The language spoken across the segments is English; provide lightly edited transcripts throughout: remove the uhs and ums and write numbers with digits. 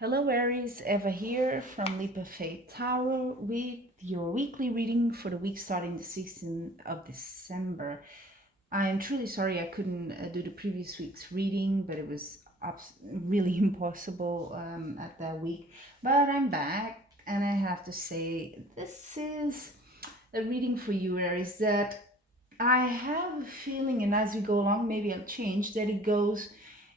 Hello Aries, Eva here from Leap of Faith Tower with your weekly reading for the week starting the 16th of December. I am truly sorry I couldn't do the previous week's reading, but it was really impossible at that week. But I'm back, and I have to say, this is a reading for you, Aries, that I have a feeling, and as we go along, maybe I'll change, that it goes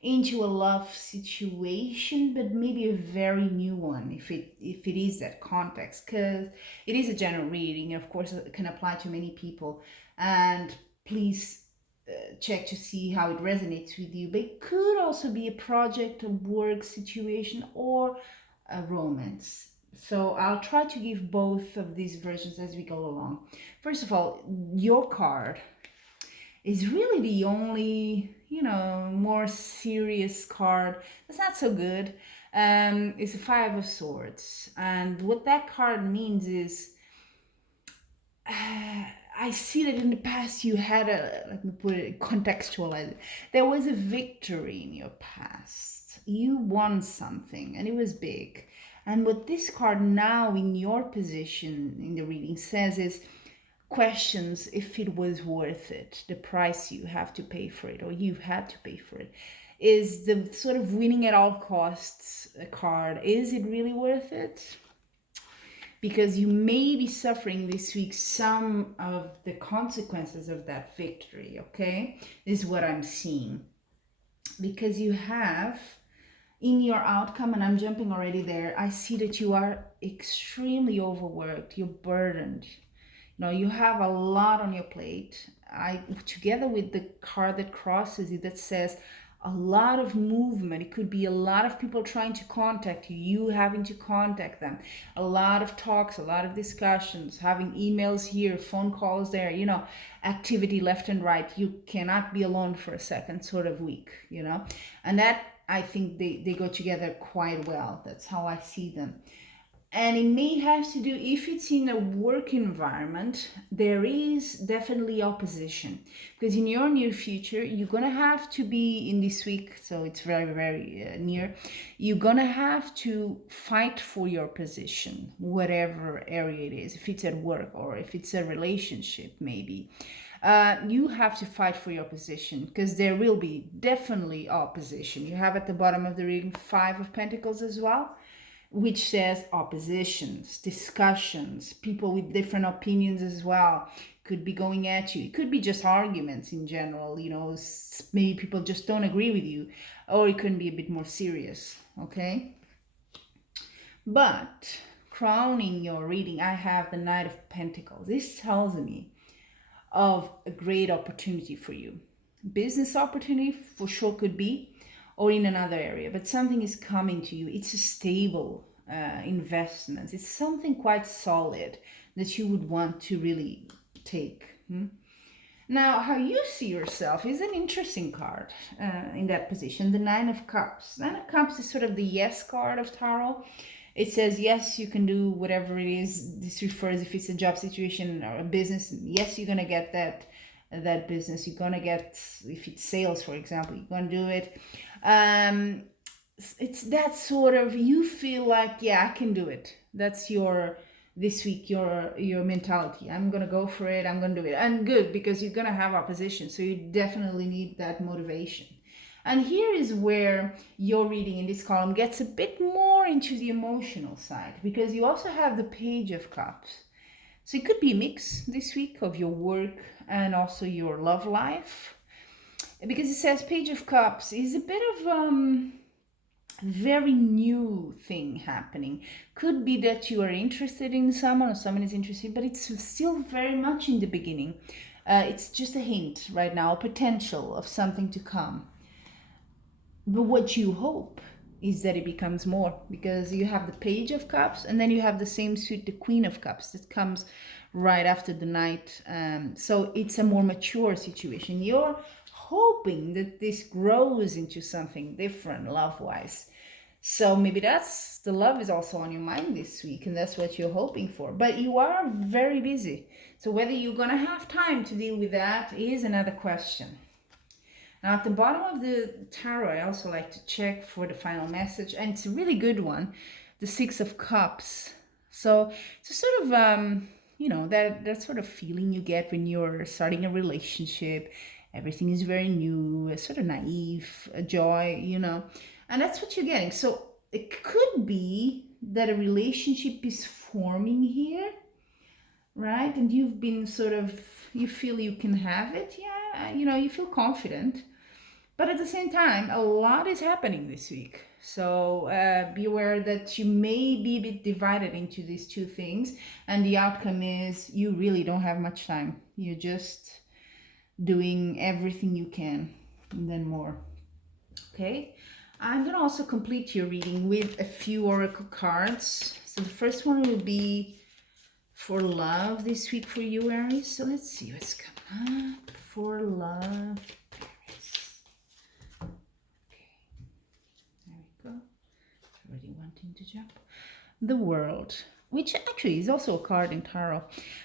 into a love situation, but maybe a very new one, if it is that context, because it is a general reading. Of course, it can apply to many people, and please check to see how it resonates with you. But it could also be a project, a work situation, or a romance. So I'll try to give both of these versions as we go along. First of all, your card is really the only, more serious card that's not so good. It's a Five of Swords. And what that card means is, I see that in the past you had let me put it, contextualize it. There was a victory in your past. You won something and it was big. And what this card now in your position in the reading says is, questions if it was worth it, the price you have to pay for it, or you've had to pay for it. Is the sort of winning at all costs card, is it really worth it? Because you may be suffering this week some of the consequences of that victory, okay? This is what I'm seeing. Because you have in your outcome, and I'm jumping already there, I see that you are extremely overworked, you're burdened. You have a lot on your plate. Together with the card that crosses it that says a lot of movement. It could be a lot of people trying to contact you, you having to contact them, a lot of talks, a lot of discussions, having emails here, phone calls there, activity left and right. You cannot be alone for a second sort of week, and that, I think they go together quite well. That's how I see them. And it may have to do, if it's in a work environment, there is definitely opposition. Because in your near future, you're going to have to be in this week, so it's very, very near, you're going to have to fight for your position, whatever area it is, if it's at work or if it's a relationship, maybe. You have to fight for your position because there will be definitely opposition. You have at the bottom of the reading Five of Pentacles as well, which says oppositions, discussions, people with different opinions as well could be going at you. It could be just arguments in general, maybe people just don't agree with you, or it could be a bit more serious, okay? But crowning your reading, I have the Knight of Pentacles. This tells me of a great opportunity for you. Business opportunity for sure could be, or in another area, but something is coming to you. It's a stable investment. It's something quite solid that you would want to really take. Now, how you see yourself is an interesting card in that position. The Nine of Cups. Nine of Cups is sort of the yes card of Tarot. It says, yes, you can do whatever it is. This refers if it's a job situation or a business. Yes, you're going to get that business. You're going to get, if it's sales, for example, you're going to do it. It's that sort of, you feel like, yeah, I can do it. That's this week, your mentality. I'm going to go for it. I'm going to do it. And good, because you're going to have opposition. So you definitely need that motivation. And here is where your reading in this column gets a bit more into the emotional side, because you also have the Page of Cups. So it could be a mix this week of your work and also your love life. Because it says Page of Cups is a bit of very new thing happening. Could be that you are interested in someone or someone is interested, but it's still very much in the beginning. It's just a hint right now, a potential of something to come. But what you hope is that it becomes more, because you have the Page of Cups and then you have the same suit, the Queen of Cups, that comes right after the Knight. So it's a more mature situation. You're hoping that this grows into something different love-wise. So maybe that's, the love is also on your mind this week, and that's what you're hoping for. But you are very busy. So whether you're going to have time to deal with that is another question. Now, at the bottom of the tarot, I also like to check for the final message, and it's a really good one, the Six of Cups. So it's a sort of, that sort of feeling you get when you're starting a relationship. Everything is very new, a sort of naive, a joy, and that's what you're getting. So it could be that a relationship is forming here, right? And you've been sort of, you feel you can have it, yeah, you feel confident. But at the same time, a lot is happening this week. So be aware that you may be a bit divided into these two things, and the outcome is you really don't have much time. You're just doing everything you can, and then more. Okay, I'm gonna also complete your reading with a few oracle cards. So the first one will be for love this week for you, Aries. So let's see what's coming up for love, Aries. Okay, there we go. Already wanting to jump. The World, which actually is also a card in tarot.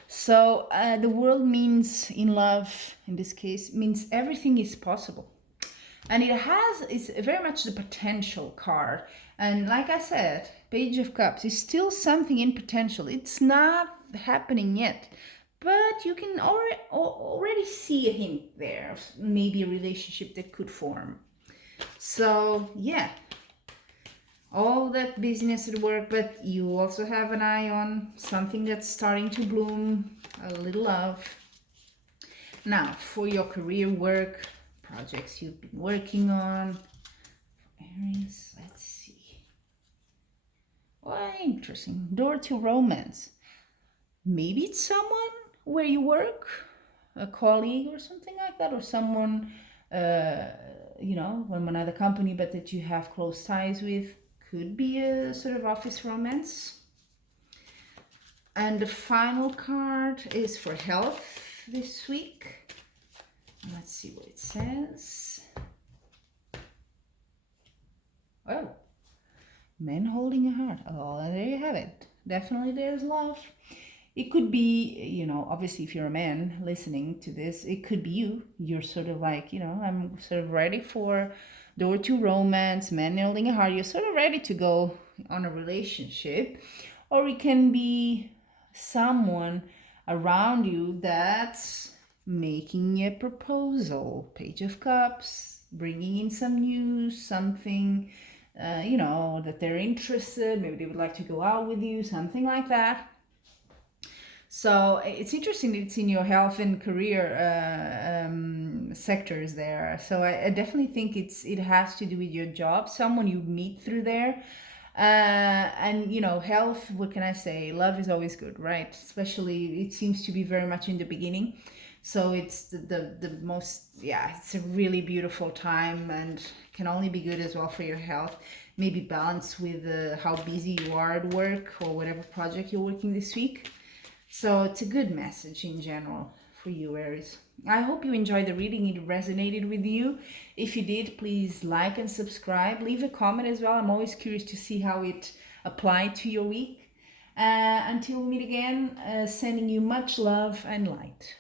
So the world means, in love, in this case, means everything is possible. And it's very much the potential card. And like I said, Page of Cups is still something in potential. It's not happening yet. But you can already see a hint there of maybe a relationship that could form. So, yeah, all that business at work, but you also have an eye on something that's starting to bloom, a little love. Now, for your career, work, projects you've been working on, Aries, let's see. Well, interesting. Door to romance. Maybe it's someone where you work, a colleague or something like that, or someone, from another company, but that you have close ties with. Could be a sort of office romance. And the final card is for health this week. Let's see what it says. Oh, men holding a heart. Oh, there you have it. Definitely there's love. It could be, obviously if you're a man listening to this, it could be you. You're sort of like, I'm sort of ready for door to romance, man holding a heart. You're sort of ready to go on a relationship. Or it can be someone around you that's making a proposal. Page of Cups, bringing in some news, something, that they're interested. Maybe they would like to go out with you, something like that. So it's interesting that it's in your health and career sectors there. So I definitely think it has to do with your job, someone you meet through there. And health, what can I say? Love is always good, right? Especially it seems to be very much in the beginning. So it's the most, it's a really beautiful time and can only be good as well for your health. Maybe balance with how busy you are at work or whatever project you're working this week. So it's a good message in general for you, Aries. I hope you enjoyed the reading. It resonated with you. If you did, please like and subscribe. Leave a comment as well. I'm always curious to see how it applied to your week. Until we meet again, sending you much love and light.